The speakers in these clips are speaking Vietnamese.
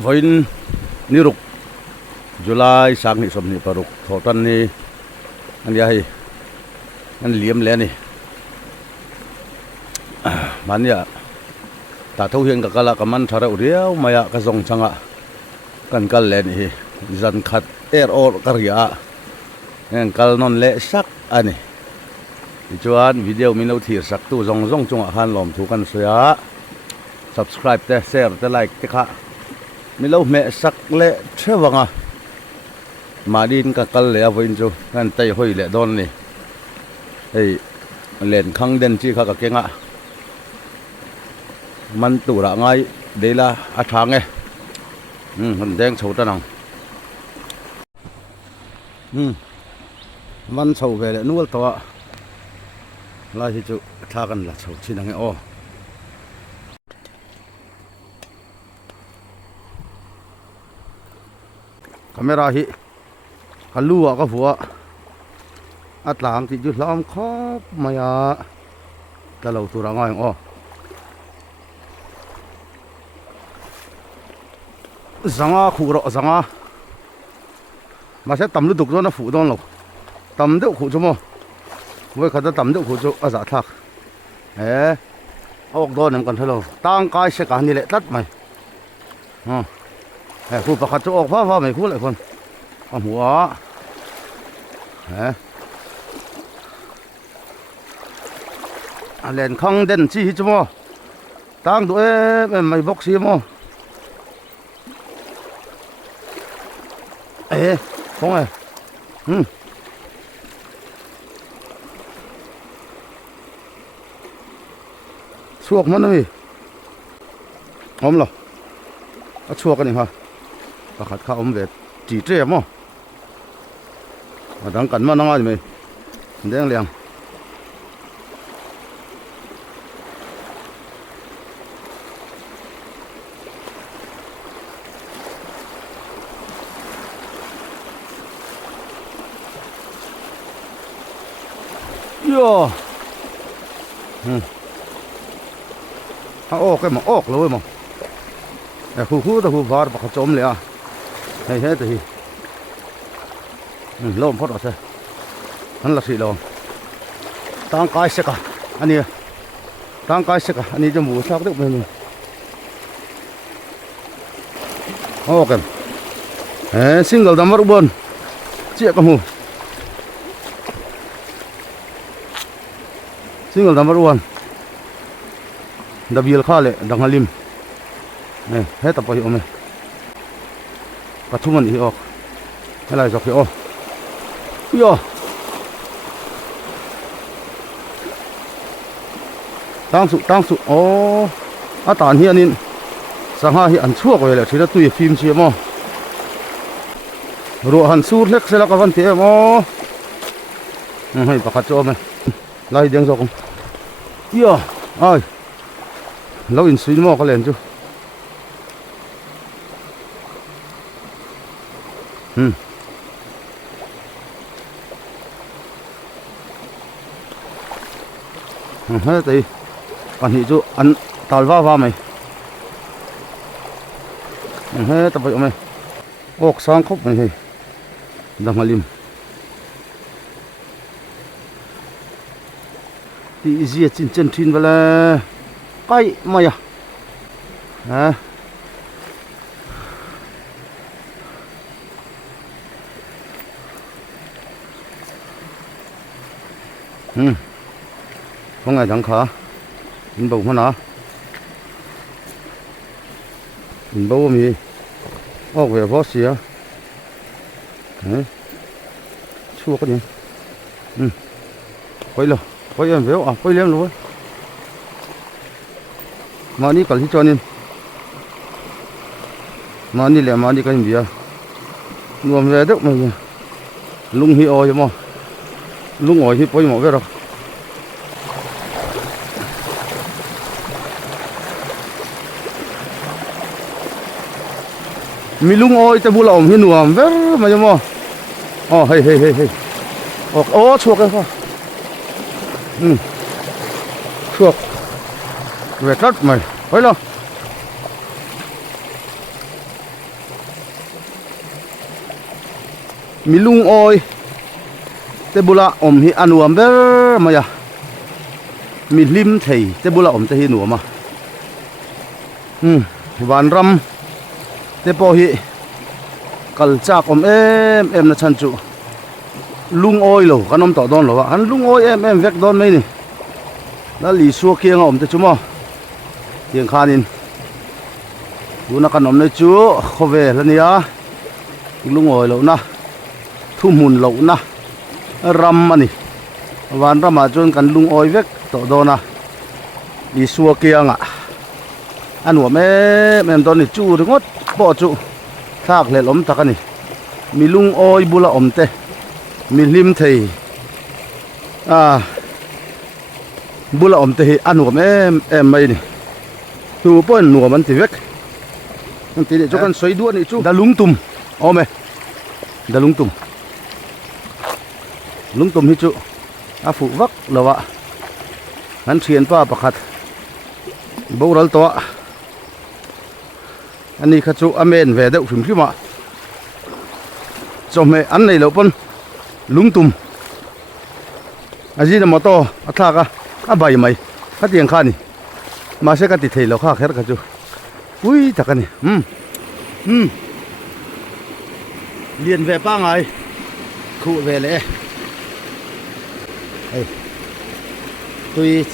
Voin niruk July sang ni som ni paruk thotan ni an ya hi an liam le ni man ya ta thau hian ka kala kaman thara uriau maya ka zong changa kan kal le ni zan khat or karya en kal non le sak ani chuan video min lo thir sak tu zong zong chunga han lom thu kan soya subscribe te share te like te kha mi lâu mẹ sắc lệ thế vâng à mà đi cả căn lệ với chú ngăn tay hơi lệ đòn này thì lên khăng đen chi khá cả kia ngạ man tủ đã ngay đây là tháng nghe mình đang sầu ta nào man sầu về lại nuôi to là thì chú tha gần là sầu chi năng nghe ô camera hi kalua ka vua atlang ti ju lam khop maya talo tura ngai o zanga khu ro zanga ma se tam lu duk zo na fu don lo tam de khu chu mo voi khata tam de khu chu a za thak ok don nam kan thalo tang kai se ka ni le tat mai khu bạc cho ốc phá mấy khu lại conหัวlên không đen chi chứ mò tăng đuổi mày bốc xí mò không này chuộc mất rồi ôm rồi chuộc cái này hả khát khao ôm về chỉ trễ mà đang cắn mà nó ngay mình đang liền yo cái mà ốc rồi mà khu tao khu var bạc chôm liền hay hết thì lom phát rồi hắn là gì lom tăng cái sẽ cả anh ấy tăng cái sẽ cả anh ấy cho mù sao được mình ok single number one chia kamu single number one double khale dang halim hết tập bao nhiêu cả thu mình đi ok hay là dọc hiểu yo tăng sụ ô tàn hiện in sang ha hiện chua rồi là chỉ là tùy phim chia mà rồi hàn su lek sẽ là cái vấn đề mà hay bạc cho mày lại tiếng rồi không yo ơi lâu in suy mà có lên chứ hết thì còn thì chú ăn tàu va mày hết tập vậy mày ốc sáng khóc mày thì đang mà lim thì gì chân thìn vào là cái mày à không ngày chẳng khó in bầu hoa nó in bầu mi về bó xì á chua cái gì quay em véo quay lên luôn mà đi còn cho nên mà đi làm mà đi cái gì à nuông về được mà lung hi oi mà lung oi hi quay một cái rồi mi lung oi te bula om hi nuam ver ma mo oh hey oh chuak ka chuak về tắt mày thấy không mi lung oi te bula om hi anuam ver ma ya mi lim thei te bula om te hi nuam ma van ram te po hi kal chak om em na chan chu lung oi lo kanom to don lo an lung oi em vek don mai ni la li suo kiang om te chu mo tiếng khanin lu na kanom nei chu khove la nia lung oi lo na thu mun lo na ram ani van rama chon kan lung oi vek to dona li suo kiang a anu em don ni chu ngot po chu thak le lom takani mi lung oi bula om te mi lim thei bula om te hi anu em mai ni tu pon nu man ti vek an ti cho kan soi du ni chu da lung tum ome da lung tum hi chu a fu vak lawa an thian pa pakhat boral to ani kha chu amen ve deuh phim phima chome an nei lo pon lung tum aji na moto athaka a bai mai kha tiang kha ni ma se ka ti thei lo kha kher ka chu ui takani liền về pa ngai khu về lẽ tôi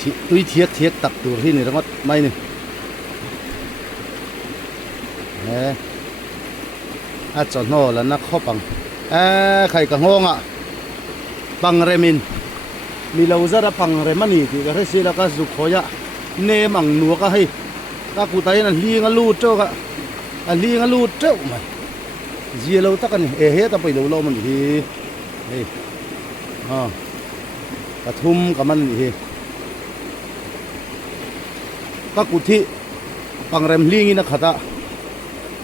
thiệt tập từ khi này nó mất may này chọn nó là nó khó bằng khai cả ngon ạ bằng remin mi lâu ra bằng remani thì cái gì là cái dục khó ya nê bằng nuốt cái hay các cụ thấy là li ngã lút cho cả li ngã lút cho mày gì lâu tắc này hết ta phải lâu mình thì cả thum cả mình thì các cụ thị bằng rem li như khát à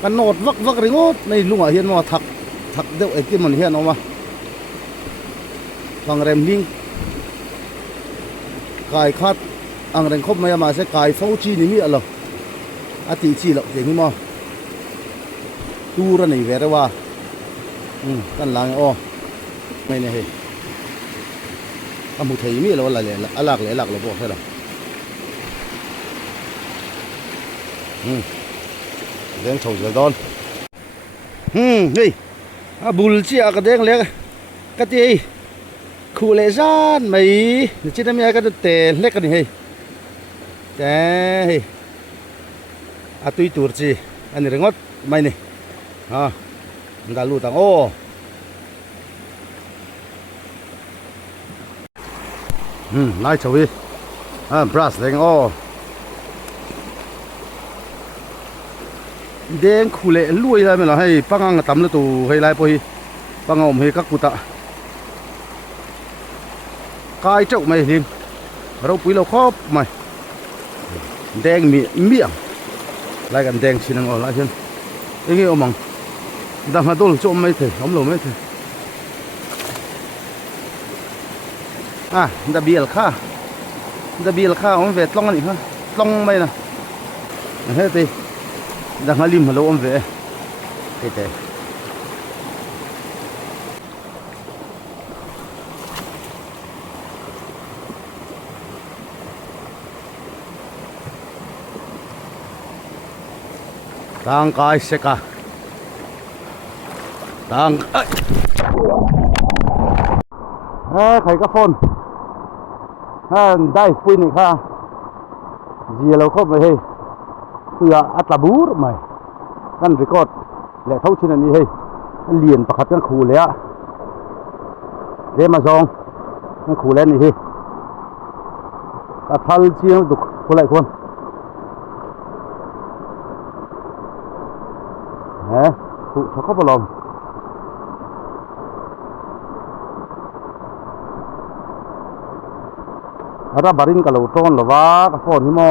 cái nốt vắc ringot này lúc mà hiện mà thắc đeo ấy cái mình hiện mà bằng rem li cài khát ang rem khop mà sẽ cài phâu chi ní mi alo tí chi lộc thế mà tu ra này về đó wa căn làng o này này một thấy mi là lạc là bộ thế nào đen thầu giờ đón đi bùn chia cái đen lẹ cái gì khu lệ gian mấy chỉ là mấy cái tè lẹ cái này hey tuy tur chi anh này ngót mày này đã lù tang ô lại cháu đi brass đen ô đen khu lệ lui ra mình là hay băng ngang tắm là tù hay lại bôi băng ôm hay các cụ tạ cái chậu mày thêm rau quý lâu khóp mày đen miệng lại gần đen xin ngồi lại chân cái nghe ông đang hạt đôi chỗ mấy thầy ống lồng mấy thầy đã biel kha ông về long anh ha long mấy nè hết đi đang hạt lim hello ông về thế tang kai seka tang khai cái phone đây pin này kha gì lâu không vậy hey tôi atlabu mày kan record lệ thấu trên này hey liền bạc cái khu lẽ để mà xong cái khu lẽ này hey thal chiang được khu lại con phụ cho có bao lòng ra barin kalau ton lo wa ka phone hi mo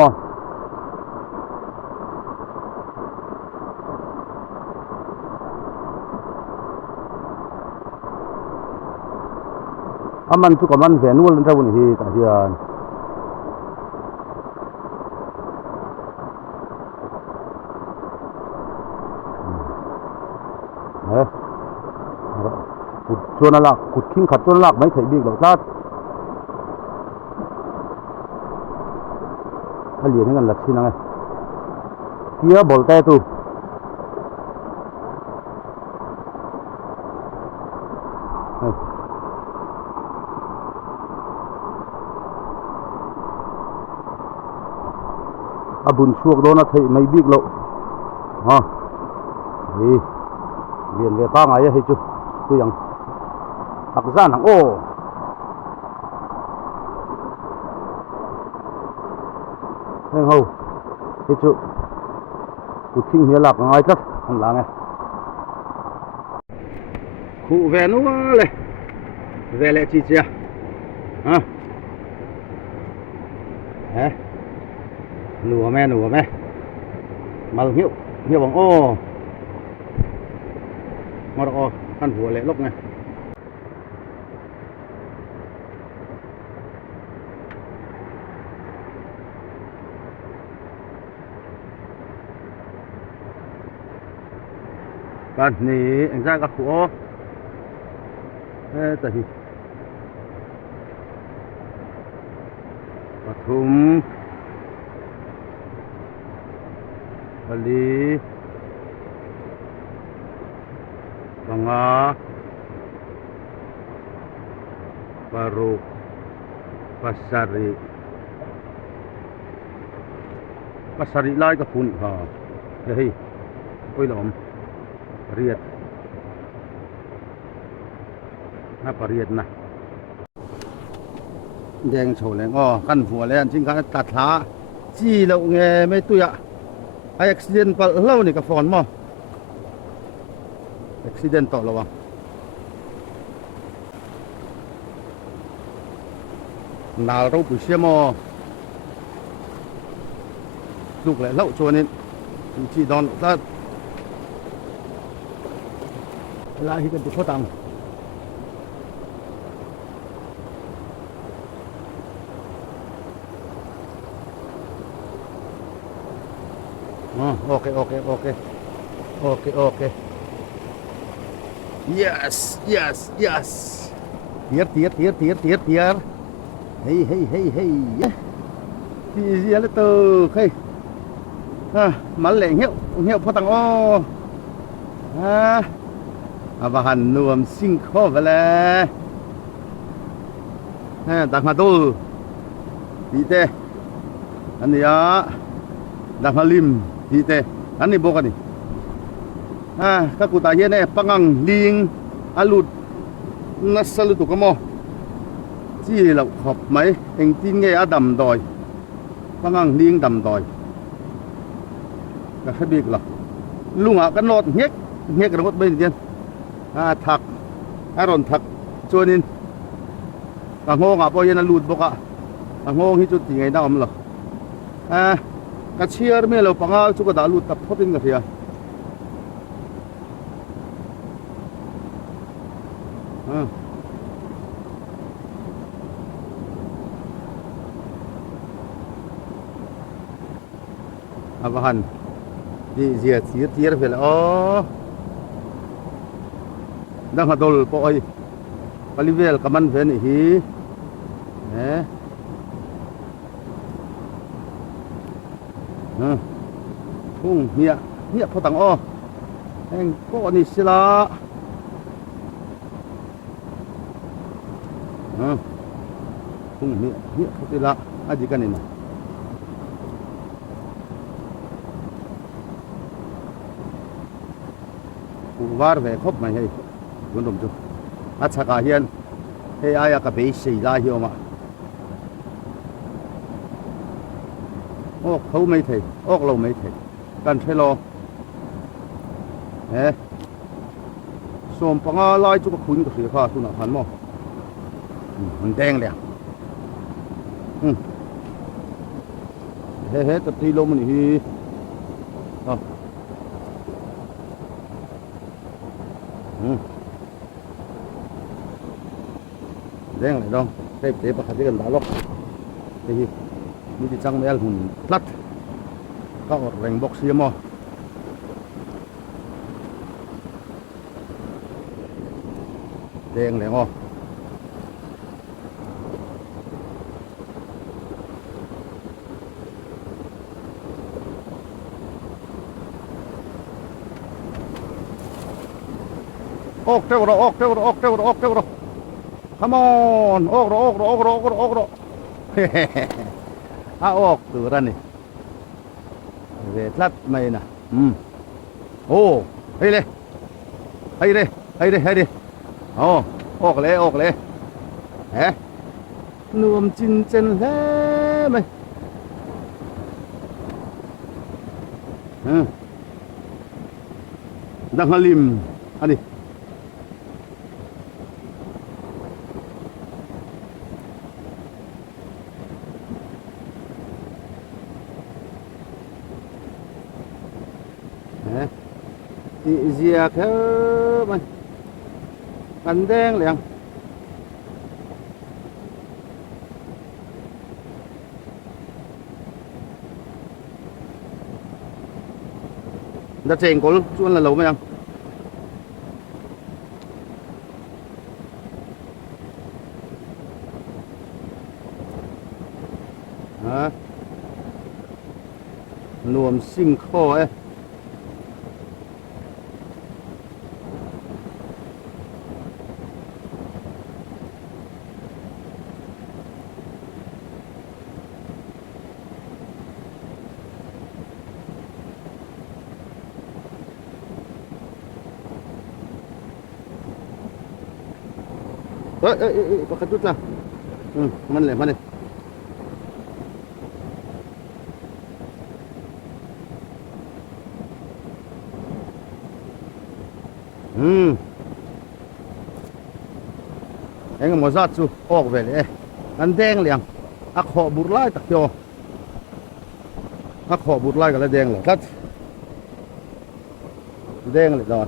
aman chu kaman venul an rawun hi ta hian kut chuan alak kut king khat chuan lak mai thei bik lo tlat a lian ngan lat sin angai kia bol te tu abun chuak do na thei mai bik lo ha hi lian ve pa ngai hi chu tu yang ak zan hang o heng ho hi chu ku thing hi lak ngai tlat an la nge khu ve nu le ve le chi chia ha he nùa mẹ mal hiu bằng ô mà đó ăn vừa lẹ lúc này kan ni anh ra các khu ê tại Pathum Bali Banga Baru Pasari lai ka pun ha yahi oi lom riat na pariat na đen sầu lên căn phủ lên chính cái tạt lá chi lậu nghe mấy tôi ạ accident pa lâu này cái phòn mà accident to lâu nào đâu bị xe mò lúc lại lậu cho nên chỉ đòn ra lại cái chỗ tăng ok yes tiết hey thì gì là từ khi mắn lệ hiệu phát tăng và hẳn nuông sinh khó vậy là tăng hà tu đi tê anh đi á tăng hà lim đi tê anh đi bốc anh đi các cụ tài hiện này pangang ling alut nasalu tu kamo chỉ là học mấy anh tin nghe á đầm đòi pangang ling đầm đòi các biết là lung à cái nốt nhét cái nốt bên trên thạc ròn thạc cho nên cả ngô ngà bao nhiêu là lụt bốc à ngô khi chút thì ngày nào mà là cái chia mấy lâu bằng áo chút cái đã lụt tập phát sinh cái gì bahan di ziat về là đang hạt đồi bội palivel kaman về này hi không nhẹ phát tăng anh có này xí la không nhẹ phát la aji cái này nè var về khóc mày hay luôn đồng chung chắc cả hiền hay ai cả bị xì ra hiểu mà khâu mấy thầy lâu mấy thầy cần phải lo xôm bằng lai chút khún cái gì pha tu nào hắn mà mình đen liền hết tập thi lô mình đi đen lại đâu cái tế bạc cái gần đá lóc thì như thì trăng mel hùn lắt các ở rành bọc xia mò đen lại ngon ốc treo rồi ốc treo rồi ốc treo rồi ốc treo rồi come on ốc rồi ốc rồi ốc rồi ốc rồi ốc rồi à ốc từ ra này về lát mày nè ô hay đây hay đây hay đây hay đây ô ốc lấy hả nuông chín chân thế mày đang halim ăn đi thì dìa thế mày cắn đen liền ra trên có luôn là lâu mày không đó nuông sinh khô ấy pakai tut lah mana anh mau zat su ok về đấy anh đen liền ác họ bụt lại tắc cho ác họ bụt lại cái là đen là cắt đen lại rồi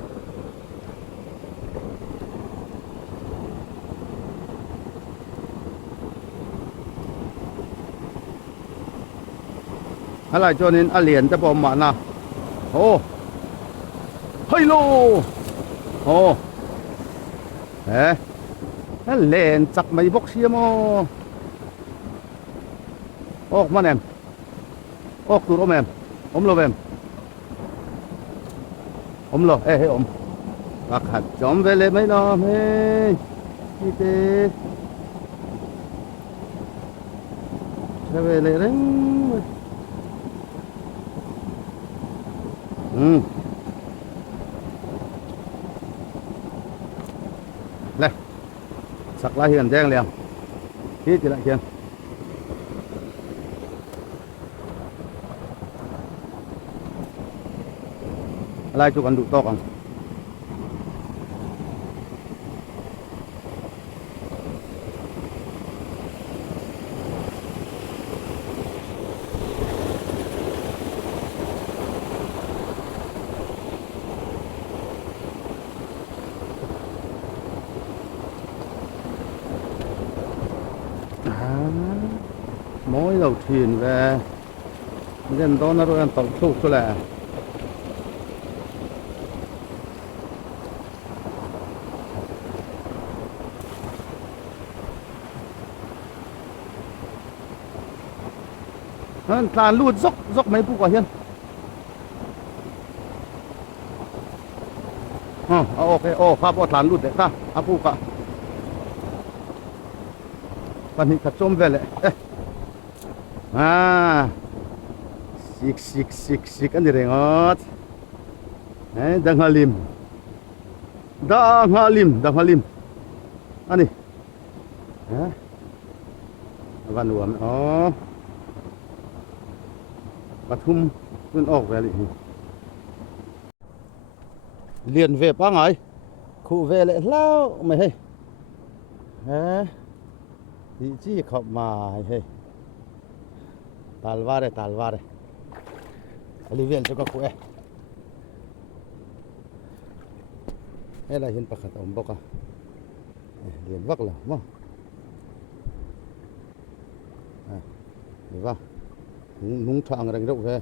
อะไรcho nên alienจะปอมมานะโอ้ฮัลโหลโอ้เอ๊ะนั่นเลนจักไม่บอกเสียมออกมาแนมออกตัวแมมอมโลแมมอมโลเอ้ให้อมปากขัดจอมเวเลยไหมเนาะเฮ้ยนี่เต้ใช่เวเลยเร่งnày sặc lá hiền đen liền hít thì lại hiền lại chụp ăn đủ to không mỗi đầu thuyền về dân đó nó đang tổng thục thôi là là luôn dốc mấy phụ quả hiên ok pháp bọt làn lụt đấy ta áp phụ cả phần hình thật trôm về lại sik anh đi ngót đấy đang halim anh đi văn uổng bắt hum vươn ốc về liền về bác ấy cụ về lại lao mày hay thì chỉ không mà hay talvare alivian cho các cụ là hiện bạc ông bọc liền vắc là vâng nung thang rành rộng về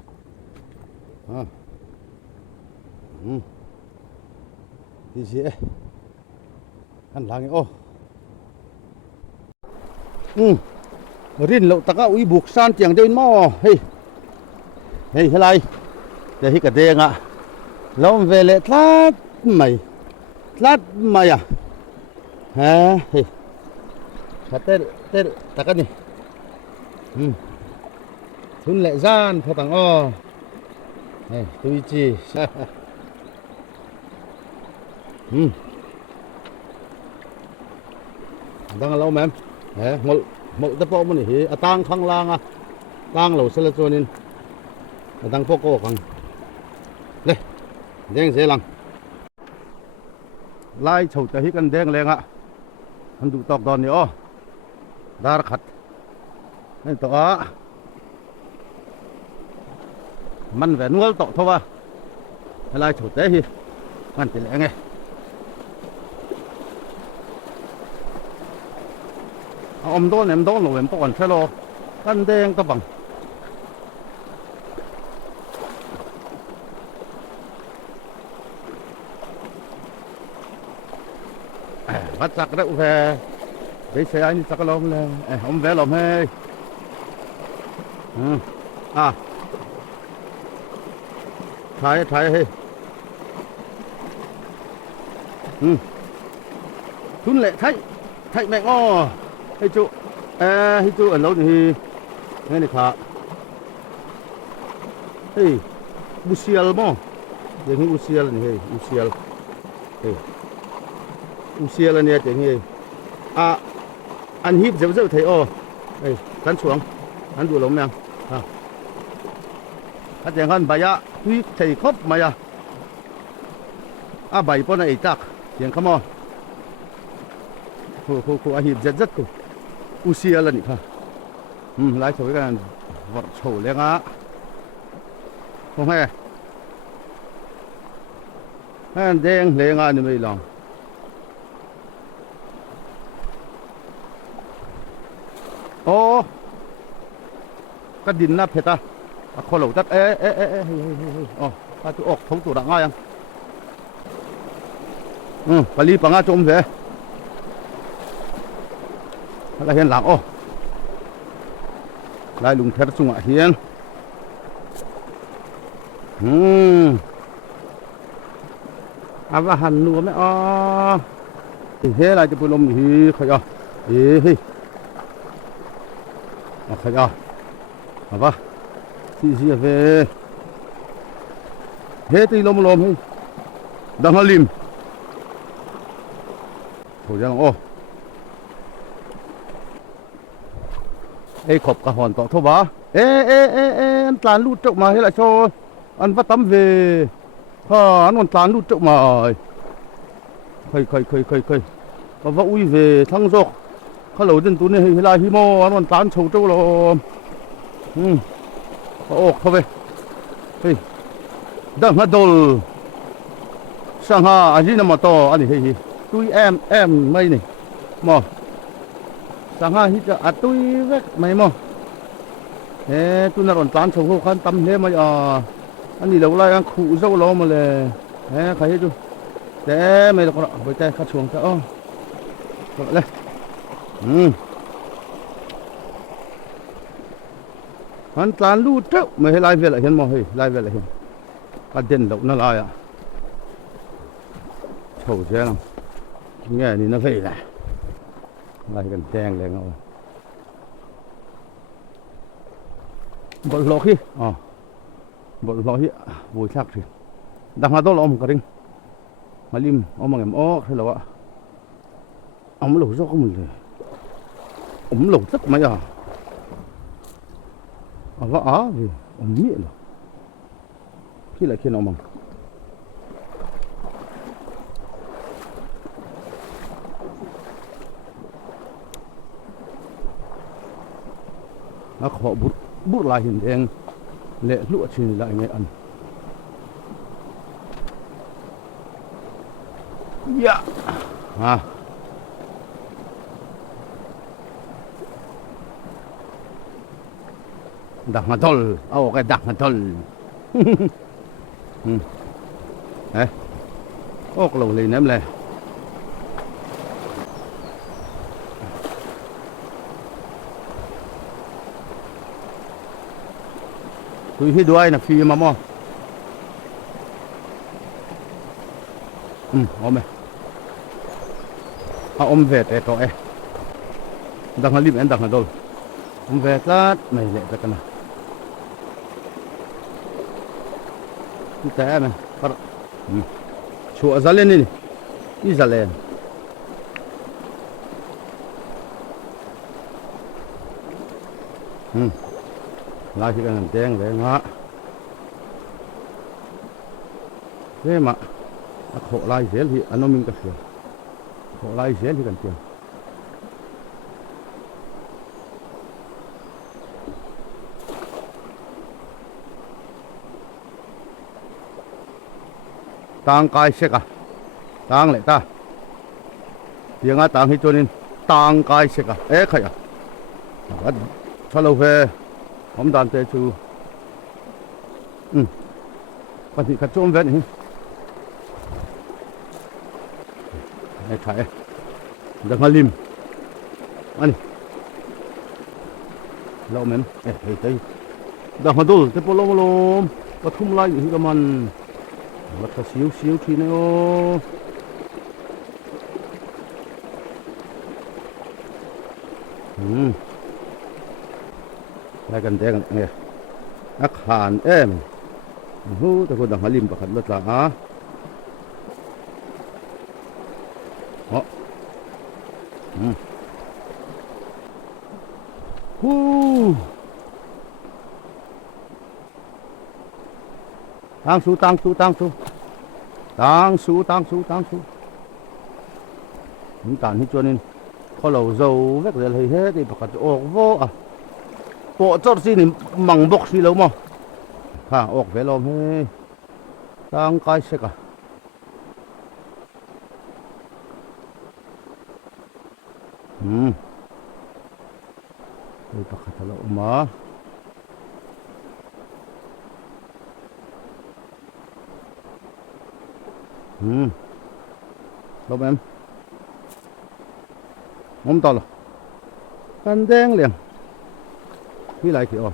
đi dễ ăn làng ô rin lậu tắc ui buộc san tiếng đến mò hey hey thế này để cả đèn ạ lâu về lệ lát mày à ha hey tết tắc cái này thun lệ gian phò tàng o này tôi chỉ đang lâu mà em một tập bộ mình thì tăng khăng lang à tăng lẩu sơ lơ cho nên tăng phố cổ khăng đây đen dễ lăng lai chầu tới hít ăn đen lên ạ ăn đủ tóc đòn nữa đa khát nên tỏมันแหวนงอลตอทว่าอะไรฉุดได้ฮีมันจะแหลงไงอมโดนโดนหลวมปอนใช่หรอกันแดงก็บังวัดจักรได้อุเทไปเสียนี่จักรลมเลยอมแหวนลมให้thái hay thun lệ thay mẹ o hay chú ở lâu thì nghe này khá hey busial mo yang ini busial nih hey busial này tiếng hey ăn hip dễ thấy o hey cắn xuống ăn đủ lắm nè anh chẳng hạn bây giờ tuy thầy khóc mà bảy con này chắc tiếng come on cô anh hiệp rất cô usia là nhỉ ha lái cho cái vật sổ lên á không hay anh đen lên á thì mới lòng ô cái đinh nắp hết ta khó lẩu tắt tôi ốc thống tủ đặng ngay anh bà lý bằng á trông về là hiện lặng lại lùng thét xuống ạ hiền và hẳn nữa mẹ thế là cho tôi lông thì khởi khởi vâng gì về hết thì lom hay đang hơi lim thổi ra khop cả hòn tọ thô bá anh tàn lút trộm mà hay lại cho anh bắt tắm về anh còn tàn lút trộm mà khơi và ui về thăng dọc khá lâu dân tú này hay là himo anh còn tàn sầu trâu rồi thôi về đang hát đồ sang ha anh gì mà to anh thì tôi em mấy này mà sang ha hít tôi vét mấy mà thế tôi là còn tán sầu khăn tâm thế mà anh đi đâu lại ăn khủ dâu lo mà là thế thấy chưa thế mày là con với tay khát xuống cho gọi lên anh tán lút trước mày hay lai về lại hiện mò hay lai về lại hiện bắt điện động nó lai chầu thế nào nghe thì nó về lại lai gần đen lên rồi bọn lọ khi bọn lọ hiện vui chắc thì đang hát đó là ông cái đinh mà lim ông mà em hay là vậy ông lẩu rõ không mình ông lẩu rất mấy vợ vì ông miệng rồi khi lại khi nào mà nó họ bút lại hình đen lệ lụa truyền lại nghe ăn ดักมาทลเอาแกดักมาทลเอ๊ะโอ้กลงเลยน้ำเลยคุยให้ด้วยนะฟีมามั่งเอาไหมเอาอมเวทเอตัวเอดังฮัลลิมเอ็นดังฮัลโดลอมเวทละไม่เละแต่กันนะนี่แต่ไหมครับชัวร์จะเล่นนี่จะเล่นลายที่กันแดงเลยนะเฮ้ยมาโขลายเสียที่อันนั้นมิงกับเสียโขลายเสียที่กันเสียต่างกายเสกอะต่างเลยตายังไงต่างให้จนินต่างกายเสกอะเอ๊ะใครอะวัดชาลูเฟผมดันเตจูปฏิขัดจมเวทนี่ไอ้ไข่ดังฮัลลิมอันนี้เราเหม็นเฮ้ยเฮ้ยดังฮัลดูเทปโลโลมปฐุมไล่อยู่ที่กับมันวัดสิวทีนี่โอ้ได้กันแดงเนี่ยอาคารหูแต่คนดังฮัลลิมประคันรถละฮู้ตั้งสู้นี่การที่จวนนี้เขาเหล่าเจ้าเวกเลยเฮ้ยประกาศออกโว้โปะจอดสินี่มังบกสิแล้วมั้งฮะออกเวลาเฮ้ยตั้งกายเสกอะประกาศแล้วมาลบเอ็มผมต่อหรอกันแดงเลยพี่ไหลขี้อ่ะ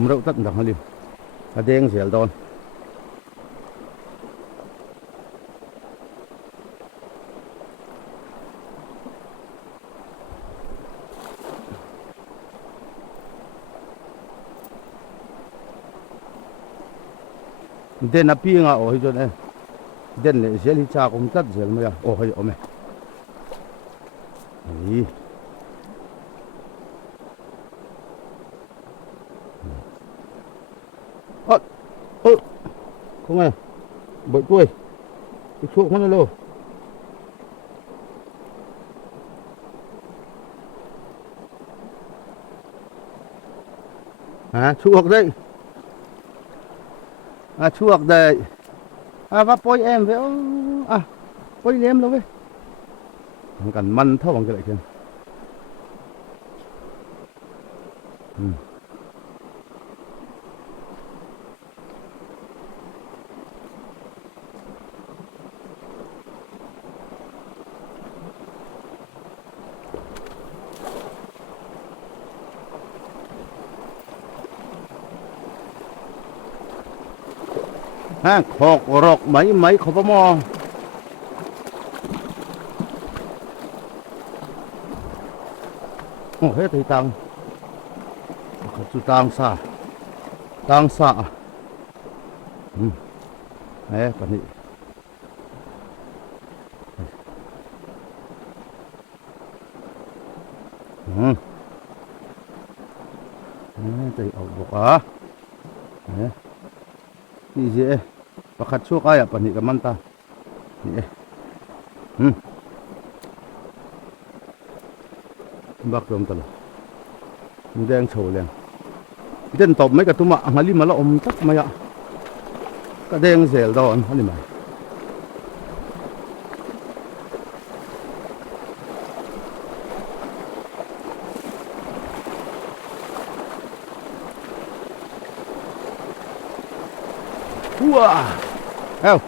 มเราตัดดังฮัลลิมกันแดงเสียดอนเด่นนับพี่งาโอ้ยจนเด่นเนี่ยเสียลิชาคงตัดเสียมั้ยโอ้ยโอ้แม่นี่คงไงเบิดด้วยอีกช่วงนั้นเลยช่วงได้ช่วงได้ว่าปล่อยเอ็มไปปล่อยเลี้ยมแล้วเว้ยกันมันเท่ากันเลยเชียวขอกรอกไหมขบมอโอ้เฮ้ยตีตังจุตังซาปนี้ตีเอาบอกนี่สิประคัดชั่วกายปนี้กับมันตานี่บักลมตลอดมันแดงโฉเลยเด่นตบไม่กระตุ้มฮัลลิมาละอมตักมายะก็แดงเสียดอนฮัลลิมา Wow. Heo.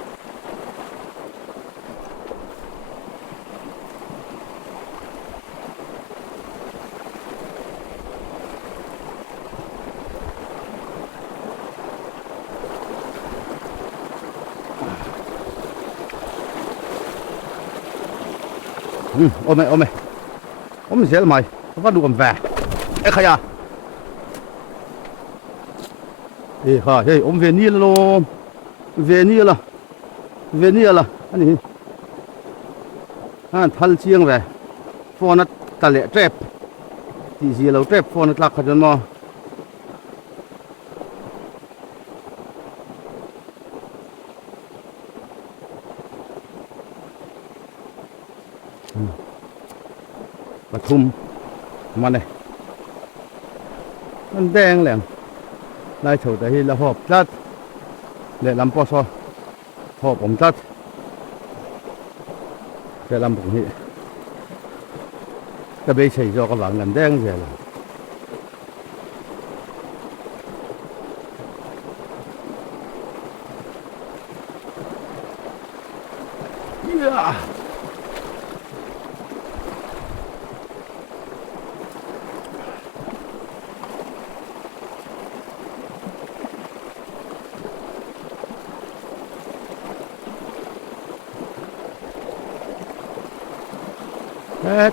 Ôm mày, ôm mày. Ôm dễ là mày. Không phát đủ cầm về. Ê khai à. Ê khai, ê ôm về nia luôn. Về nia là. Về nia là. Anh đi. Thal chiang về. Phone nó ta lệ trép. Thì gì lâu trép phone nó lạc khá chân mà. Thum mà này nó đen lẹm lại thổi tới là hộp chất để làm po so hộp ống chất để làm bụng nhị cái bê xảy cho các bạn gần đen gì là yeah.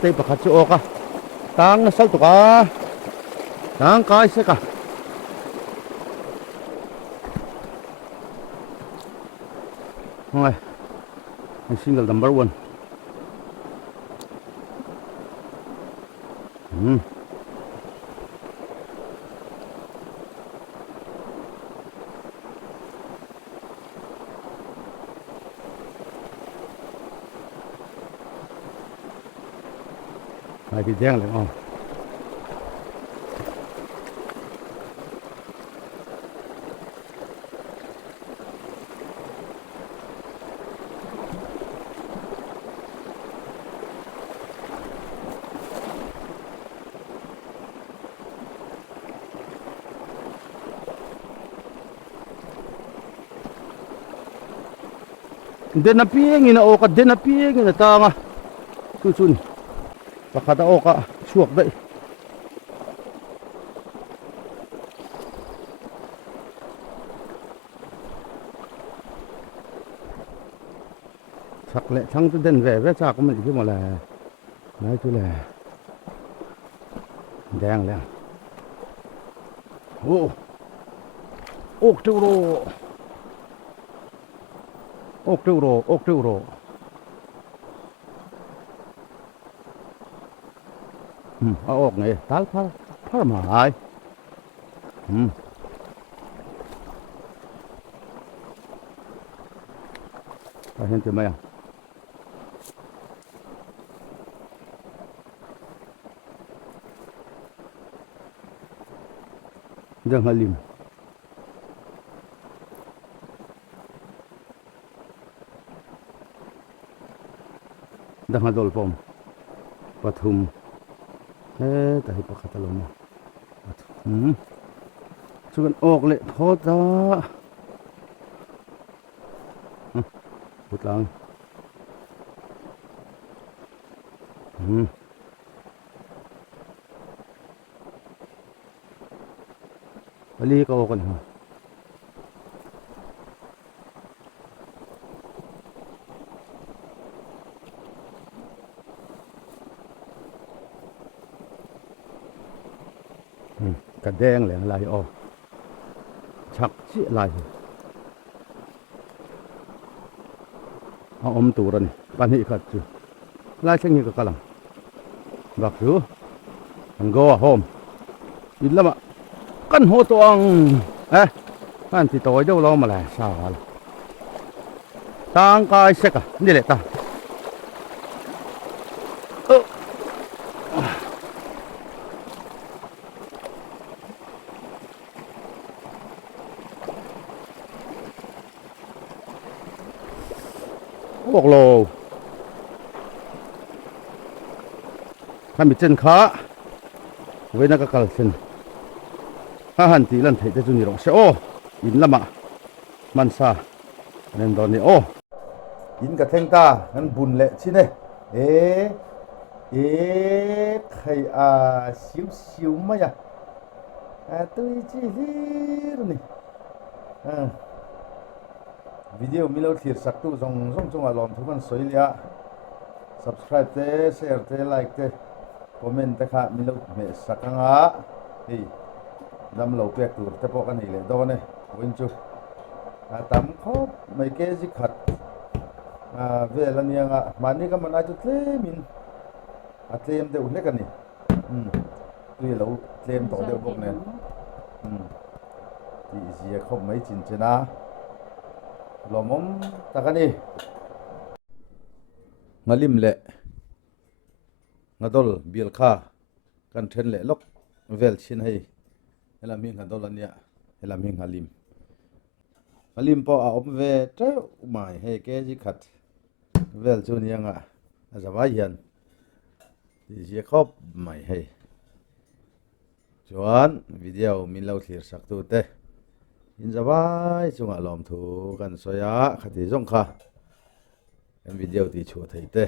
Tay baka chuo ka tang sal to ka tang kai se ka rồi single number 1 này thì đen lại không den na pieng ina o ka den na pieng ina ta nga su sun pakata o ka suak dai sắc lệ thăng tôi den về với cha của mình chứ mà là nói chú là đen lên ô ốc trâu rô ốc trâu rô ốc trâu rô ốc này tál phá mà ai hiện từ mày à đang halim đang hadol pom pathum tahi pakhataloma chuan ok le thoda putlang ali ka okan ha cả đen lại lại ô chắc chị lại ôm tủ rồi ban hị khật chứ lại chắc như cái lằng bạc thứ thằng go hôm ít lắm ạ căn hộ tuồng anh thì tối đâu lo mà lại sao hả tăng cái xe cả đi lại ta bọc lồ khăn bị chân khó với nó cái cần xin ha hẳn tí lần thấy cái gì đó sẽ ô in lắm ạ มันซาเน้นตอนนี้โอ้ยินกับเทงตางั้นบุญเละชิเน่เอ๊ะเอ๊ะใครชิวมา呀ตุยจีฮีรนี่วิดีโอมีเราที่สักตู้จงอารมณ์ทุกคนสวยเลยอะ subscribe เต้ share เต้ like เต้ comment เต้ค่ะมีเราเมสักครั้งอ่ะนี่ดำเราเปียกตัวเต้พอกันนี่เลยตอนนี้วินจูตามเขาไม่เกจิขัดเวลานี้อ่ะมันนี่ก็มันอาจจะเทมินเทมเดี๋ยวเล็กกันนี่ตัวเราเทมต่อเดี๋ยวพวกนี้ที่เสียเขาไม่จริงจนะลมมตะกันนี่งาลิมเละงาดอลบิลค่ากันเทนเละล็อกเวลชินให้เฮลามิงงาดอลเนี่ยเฮลามิงงาลิมพอเอาเวทเจ้าไม่ให้แกจิขัดเวลชุนยังจะว่ายันที่เสียเขาไม่ให้จวนวิดีโอมีเราเทียสักตัวเต้ยินจะว่าจงอารมณ์ถูกกันสอยขัดที่จงค่ะเป็นวิดีโอที่ชัวร์ไทยเต้